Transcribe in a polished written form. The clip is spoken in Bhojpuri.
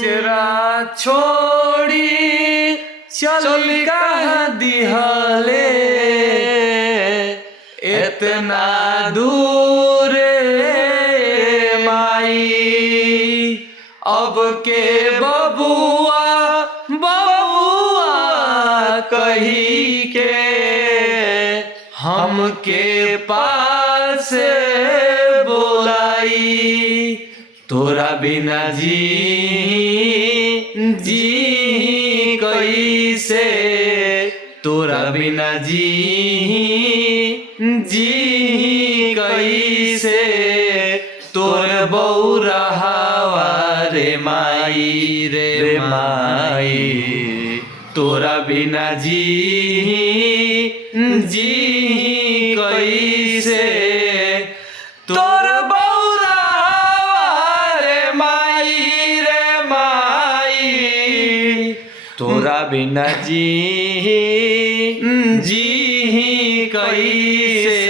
चेरा छोड़ी चली कहाँ दिहले इतना दूर माई अब के बबुआ बबुआ कही के हमके पास बोलाई तोरा बिना जी कैसे तोरा बिना जी कैसे तोर बौरा हवा रे माई तोरा बिना जी कैसे तोर बौरा रे माई तोरा बिना जी कैसे